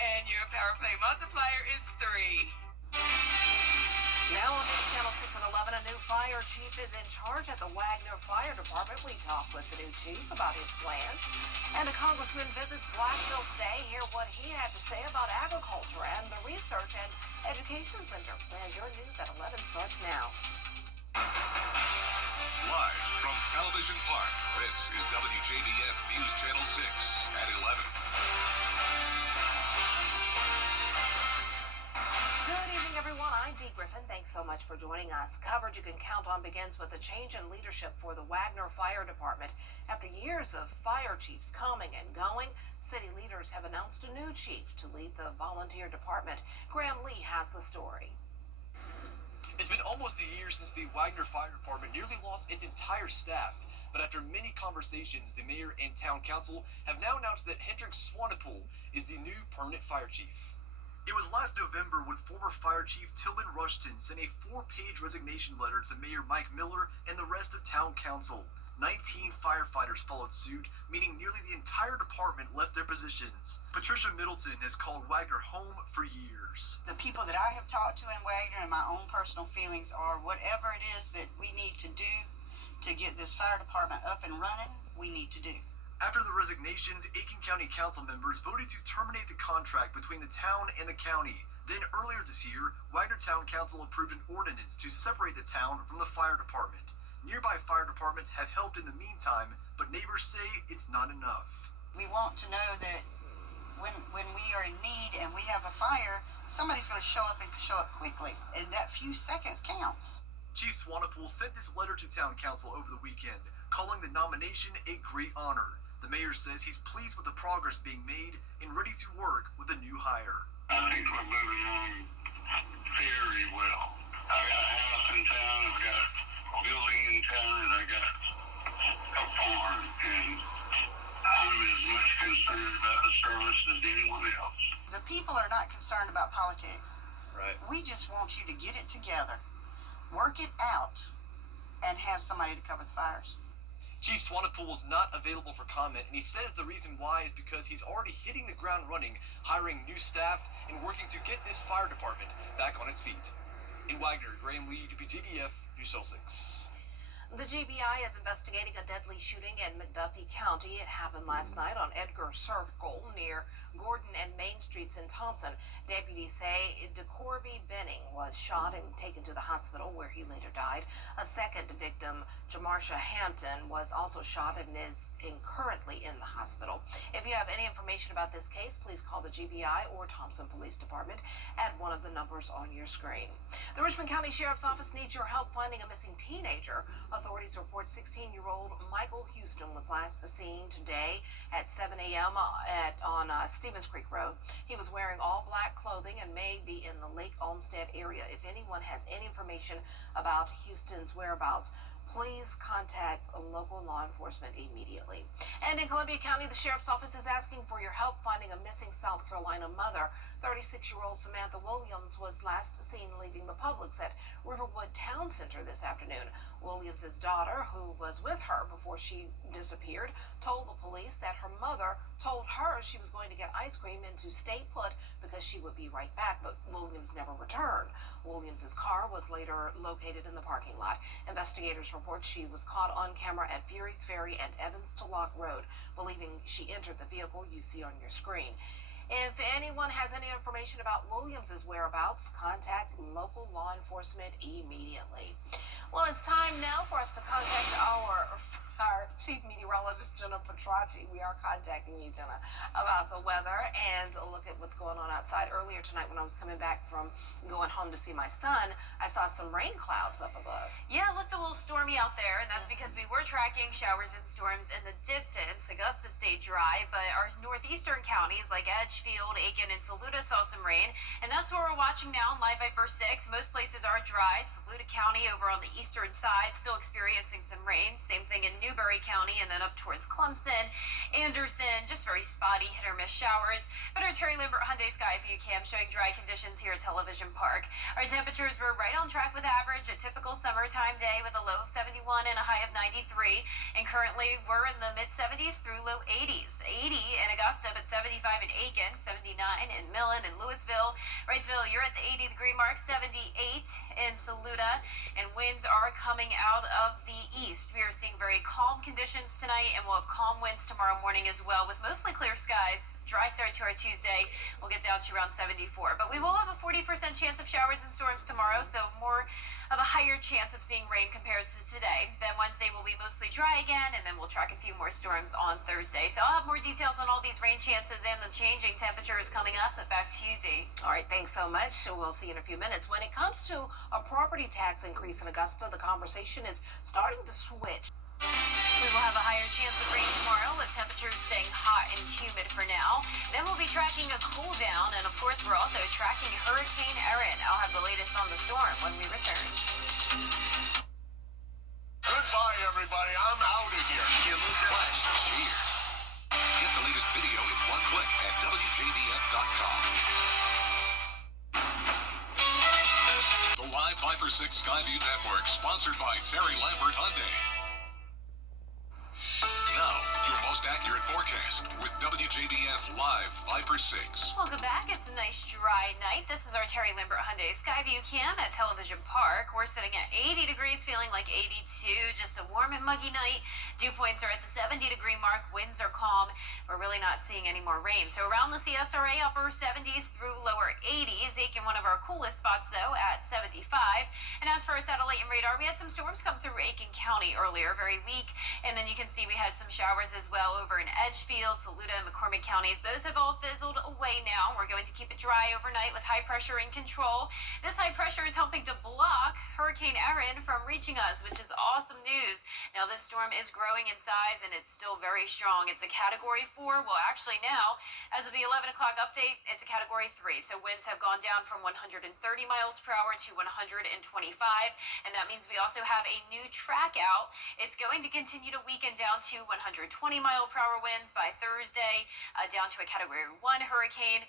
And your Power Play multiplier is 3. Now on News Channel 6 and 11, a new fire chief is in charge at the Wagner Fire Department. We talked with the new chief about his plans. And a congressman visits Blackville today. Hear what he had to say about agriculture and the Research and Education Center. And your news at 11 starts now. Live from Television Park, this is WJBF News Channel 6 at 11. Good evening, everyone. I'm Dee Griffin. Thanks so much for joining us. Coverage you can count on begins with a change in leadership for the Wagner Fire Department. After years of fire chiefs coming and going, city leaders have announced a new chief to lead the volunteer department. Graham Lee has the story. It's been almost a year since the Wagner Fire Department nearly lost its entire staff. But after many conversations, the mayor and town council have now announced that Hendrik Swanepoel is the new permanent fire chief. It was last November when former Fire Chief Tillman Rushton sent a 4-page resignation letter to Mayor Mike Miller and the rest of Town Council. 19 firefighters followed suit, meaning nearly the entire department left their positions. Patricia Middleton has called Wagner home for years. The people that I have talked to in Wagner and my own personal feelings are whatever it is that we need to do to get this fire department up and running, we need to do. After the resignations, Aiken County Council members voted to terminate the contract between the town and the county. Then earlier this year, Wagner Town Council approved an ordinance to separate the town from the fire department. Nearby fire departments have helped in the meantime, but neighbors say it's not enough. We want to know that when we are in need and we have a fire, somebody's going to show up and show up quickly, and that few seconds counts. Chief Swanepoel sent this letter to Town Council over the weekend, calling the nomination a great honor. The mayor says he's pleased with the progress being made and ready to work with a new hire. I think we're moving along very well. I got a house in town, I've got a building in town, and I got a farm, and I'm as much concerned about the service as anyone else. The people are not concerned about politics. Right. We just want you to get it together, work it out, and have somebody to cover the fires. Chief Swanepoel is not available for comment, and he says the reason why is because he's already hitting the ground running, hiring new staff, and working to get this fire department back on its feet. In Wagner, Graham Lee, WJBF News Channel 6. The GBI is investigating a deadly shooting in McDuffie County. It happened last night on Edgar Circle near Gordon and Main Streets in Thompson. Deputies say DeCorby Benning was shot and taken to the hospital where he later died. A second victim, Jamarsha Hampton, was also shot and is currently in the hospital. If you have any information about this case, please call the GBI or Thompson Police Department at one of the numbers on your screen. The Richmond County Sheriff's Office needs your help finding a missing teenager. Authorities report 16-year-old Michael Houston was last seen today at 7 a.m. on Stevens Creek Road. He was wearing all black clothing and may be in the Lake Olmsted area. If anyone has any information about Houston's whereabouts, please contact local law enforcement immediately. And in Columbia County, the Sheriff's Office is asking for your help finding a missing South Carolina mother. 36-year-old Samantha Williams was last seen leaving the Publix at Riverwood Town Center this afternoon. Williams' daughter, who was with her before she disappeared, told the police that her mother told her she was going to get ice cream and to stay put because she would be right back, but Williams never returned. Williams' car was later located in the parking lot. Investigators report she was caught on camera at Furie's Ferry and Evans to Lock Road, believing she entered the vehicle you see on your screen. If anyone has any information about Williams' whereabouts, contact local law enforcement immediately. Well, it's time now for us to contact our chief meteorologist, Jenna Petracci. We are contacting you, Jenna, about the weather and look at what's going on outside. Earlier tonight when I was coming back from going home to see my son, I saw some rain clouds up above. Yeah, it looked a little stormy out there, and that's because we were tracking showers and storms in the distance. Augusta stayed dry, but our northeastern counties like Edgefield, Aiken, and Saluda saw some rain, and that's what we're watching now on Live by First 6. Most places are dry. Saluda County over on the eastern side, still experiencing some rain. Same thing in Newberry County and then up towards Clemson, Anderson, just very spotty hit or miss showers. But our Terry Lambert Hyundai Sky View Cam showing dry conditions here at Television Park. Our temperatures were right on track with average, a typical summertime day with a low of 71 and a high of 93. And currently we're in the mid 70s through low 80s. 80 in Augusta, but 75 in Aiken, 79 in Millen and Louisville. Wrightsville, you're at the 80-degree mark, 78 in Saluda, and winds are coming out of the east. We are seeing very calm conditions tonight, and we'll have calm winds tomorrow morning as well, with mostly clear skies. Dry start to our Tuesday. We'll get down to around 74. But we will have a 40% chance of showers and storms tomorrow, so more of a higher chance of seeing rain compared to today. Then Wednesday will be mostly dry again, and then we'll track a few more storms on Thursday. So I'll have more details on all these rain chances and the changing temperatures coming up. But back to you, Dee. All right, thanks so much. We'll see you in a few minutes. When it comes to a property tax increase in Augusta, the conversation is starting to switch. We will have a higher chance of rain tomorrow, with temperatures staying hot and humid for now. Then we'll be tracking a cool down, and of course we're also tracking Hurricane Erin. I'll have the latest on the storm when we return. Goodbye, everybody. I'm out of here. Flash cheer. Get the latest video in one click at WJBF.com. The Live 5-for-6 Skyview Network, sponsored by Terry Lambert Hyundai. Now, your most accurate forecast with WJBF Live 5-for-6. Welcome back. It's a nice dry night. This is our Terry Lambert Hyundai Skyview Cam at Television Park. We're sitting at 80 degrees, feeling like 82. Just a warm and muggy night. Dew points are at the 70-degree mark. Winds are calm. We're really not seeing any more rain. So around the CSRA, upper 70s through lower 80s. Aiken, one of our coolest spots, though, at 75. And as for our satellite and radar, we had some storms come through Aiken County earlier, very weak. And then you can see we had some showers as well over in Edgefield, Saluda, and McCormick counties. Those have all fizzled away now. We're going to keep it dry overnight with high pressure in control. This high pressure is helping to block Hurricane Erin from reaching us, which is awesome news. Now, this storm is growing in size, and it's still very strong. It's a Category 4. Well, actually now, as of the 11 o'clock update, it's a Category 3. So winds have gone down from 130 miles per hour to 125, and that means we also have a new track out. It's going to continue to weaken down to 120 mile per hour winds by Thursday, down to a Category 1 hurricane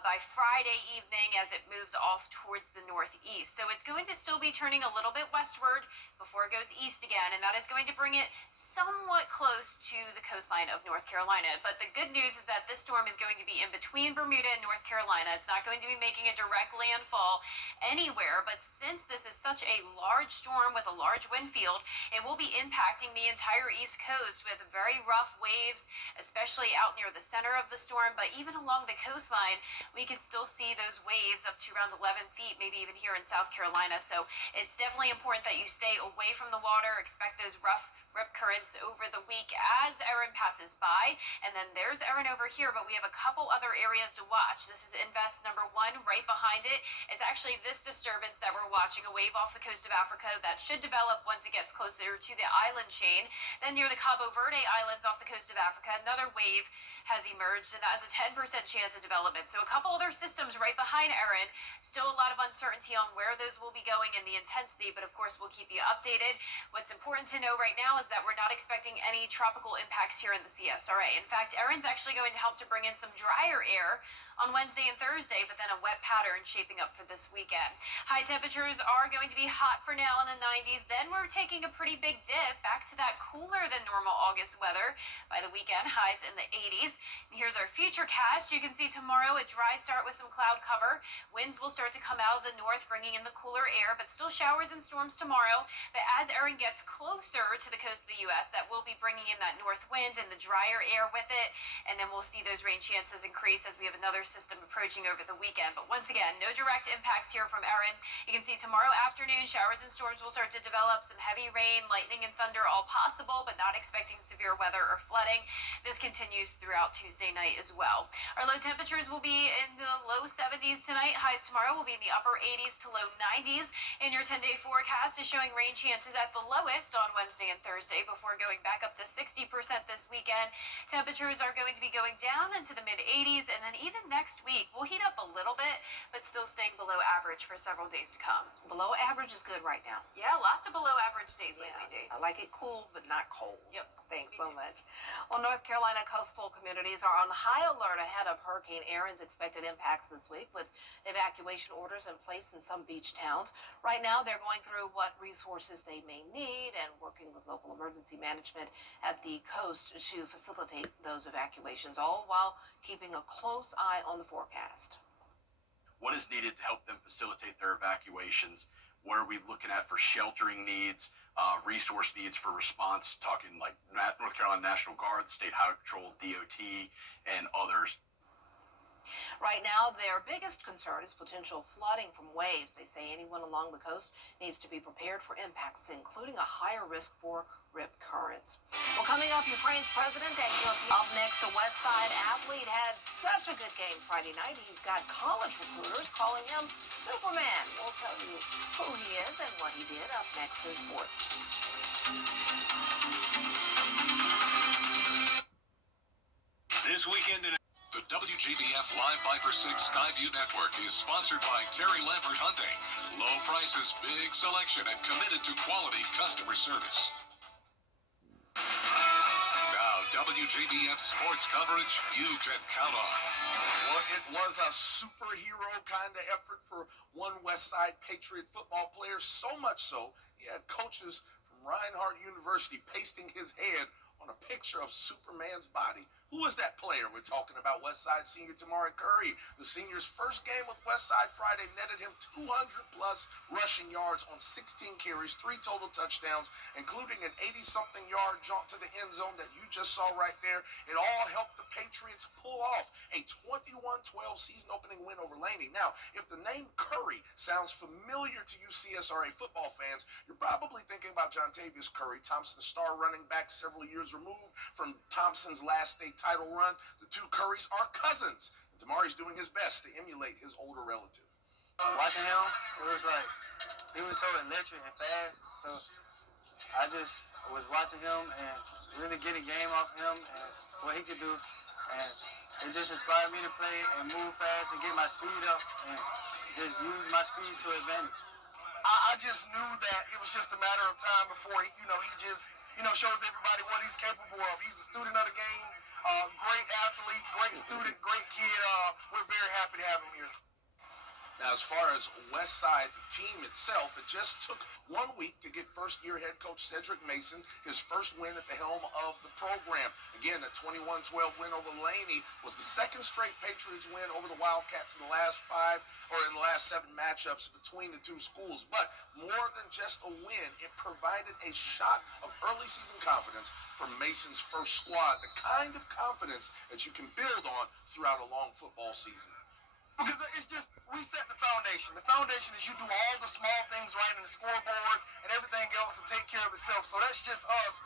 by Friday evening as it moves off towards the northeast. So it's going to still be turning a little bit westward before it goes east again, and that is going to bring it somewhat close to the coastline of North Carolina. But the good news is that this storm is going to be in between Bermuda and North Carolina. It's not going to be making a direct landfall anywhere, but since this is such a large storm with a large wind field, it will be impacting the entire East Coast with very rough waves, especially out near the center of the storm. But even along the coastline, we can still see those waves up to around 11 feet, maybe even here in South Carolina. So it's definitely important that you stay away from the water. Expect those rough rip currents over the week as Erin passes by. And then there's Erin over here, but we have a couple other areas to watch. This is Invest number 1 right behind it. It's actually this disturbance that we're watching, a wave off the coast of Africa that should develop once it gets closer to the island chain. Then near the Cabo Verde Islands off the coast of Africa, another wave has emerged, and that has a 10% chance of development. So a couple other systems right behind Erin. Still a lot of uncertainty on where those will be going and the intensity, but of course we'll keep you updated. What's important to know right now is that we're not expecting any tropical impacts here in the CSRA. In fact, Erin's actually going to help to bring in some drier air on Wednesday and Thursday, but then a wet pattern shaping up for this weekend. High temperatures are going to be hot for now in the 90s. Then we're taking a pretty big dip back to that cooler than normal August weather by the weekend, highs in the 80s. And here's our future cast. You can see tomorrow a dry start with some cloud cover. Winds will start to come out of the north, bringing in the cooler air, but still showers and storms tomorrow. But as Erin gets closer to the coast of the U.S., that will be bringing in that north wind and the drier air with it. And then we'll see those rain chances increase as we have another system approaching over the weekend. But once again, no direct impacts here from Erin. You can see tomorrow afternoon, showers and storms will start to develop. Some heavy rain, lightning, and thunder all possible, but not expecting severe weather or flooding. This continues throughout Tuesday night as well. Our low temperatures will be in the low 70s tonight. Highs tomorrow will be in the upper 80s to low 90s. And your 10-day forecast is showing rain chances at the lowest on Wednesday and Thursday before going back up to 60% this weekend. Temperatures are going to be going down into the mid 80s and then even next week. We'll heat up a little bit, but still staying below average for several days to come. Below average is good right now. Yeah, lots of below average days lately, Dave. I like it cool, but not cold. Yep. Thanks Me so too. much. Well, North Carolina coastal communities are on high alert ahead of Hurricane Aaron's expected impacts this week, with evacuation orders in place in some beach towns. Right now, they're going through what resources they may need and working with local emergency management at the coast to facilitate those evacuations, all while keeping a close eye on the forecast. What is needed to help them facilitate their evacuations? What are we looking at for sheltering needs, resource needs for response, talking like North Carolina National Guard, the State Highway Patrol, DOT, and others. Right now, their biggest concern is potential flooding from waves. They say anyone along the coast needs to be prepared for impacts, including a higher risk for rip currents. Well, coming up, Ukraine's president and up next, a West Side athlete had such a good game Friday night. He's got college recruiters calling him Superman. We'll tell you who he is and what he did up next in sports. This weekend in the WJBF Live Viper 6 Skyview Network is sponsored by Terry Lambert Hyundai. Low prices, big selection, and committed to quality customer service. Now, WJBF sports coverage you can count on. Well, it was a superhero kind of effort for one West Side Patriot football player, so much so he had coaches from Reinhardt University pasting his head on a picture of Superman's body. Who is that player? We're talking about West Side senior Tamari Curry. The senior's first game with West Side Friday netted him 200-plus rushing yards on 16 carries, 3 total touchdowns, including an 80-something yard jaunt to the end zone that you just saw right there. It all helped the Patriots pull off a 21-12 season-opening win over Laney. Now, if the name Curry sounds familiar to you CSRA football fans, you're probably thinking about Jontavius Curry, Thompson's star running back several years removed from Thompson's last state title run. The two Currys are cousins. Damari's doing his best to emulate his older relative. Watching him, it was like, he was so electric and fast. So I just was watching him and really getting game off him and what he could do. And it just inspired me to play and move fast and get my speed up and just use my speed to advantage. I just knew that it was just a matter of time before he just shows everybody what he's capable of. He's a student of the game, great athlete, great student, great kid. We're very happy to have him here. Now, as far as West Side, the team itself, it just took 1 week to get first-year head coach Cedric Mason his first win at the helm of the program. Again, a 21-12 win over Laney was the second straight Patriots win over the Wildcats in the last 7 matchups between the two schools. But more than just a win, it provided a shot of early season confidence for Mason's first squad, the kind of confidence that you can build on throughout a long football season. Because it's just, we set the foundation. The foundation is you do all the small things right in the scoreboard and everything else will take care of itself. So that's just us,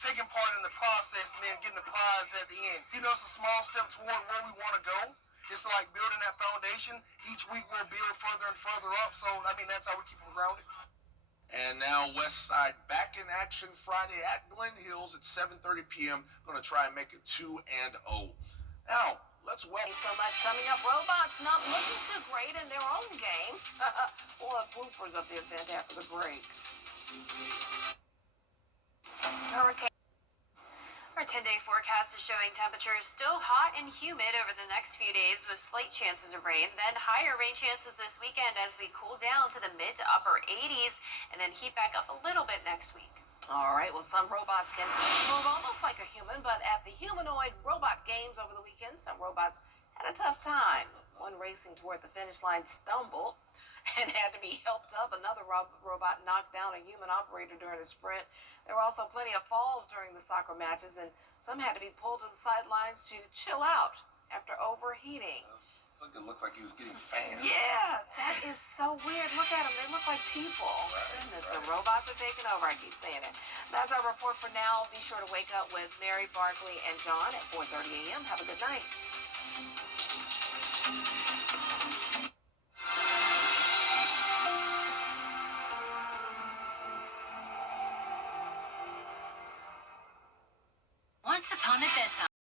taking part in the process and then getting the prize at the end. It's a small step toward where we want to go. It's like building that foundation. Each week we'll build further and further up. So, that's how we keep them grounded. And now West Side back in action Friday at Glen Hills at 7:30 p.m. Going to try and make it 2-0. Now, let's welcome. Thanks so much. Coming up, robots not looking too great in their own games. We'll have bloopers of the event after the break. Hurricane. Our 10-day forecast is showing temperatures still hot and humid over the next few days with slight chances of rain, then higher rain chances this weekend as we cool down to the mid to upper 80s and then heat back up a little bit next week. All right, well, some robots can move almost like a human, but at the humanoid robot games over the weekend, some robots had a tough time. One racing toward the finish line stumbled and had to be helped up. Another robot knocked down a human operator during the sprint. There were also plenty of falls during the soccer matches, and some had to be pulled to the sidelines to chill out after overheating. It looked like he was getting fanned. Yeah, that is so weird. Look at them. They look like people. Goodness, the robots are taking over. I keep saying it. That's our report for now. Be sure to wake up with Mary, Barkley, and John at 4:30 a.m. Have a good night. Once upon a bedtime.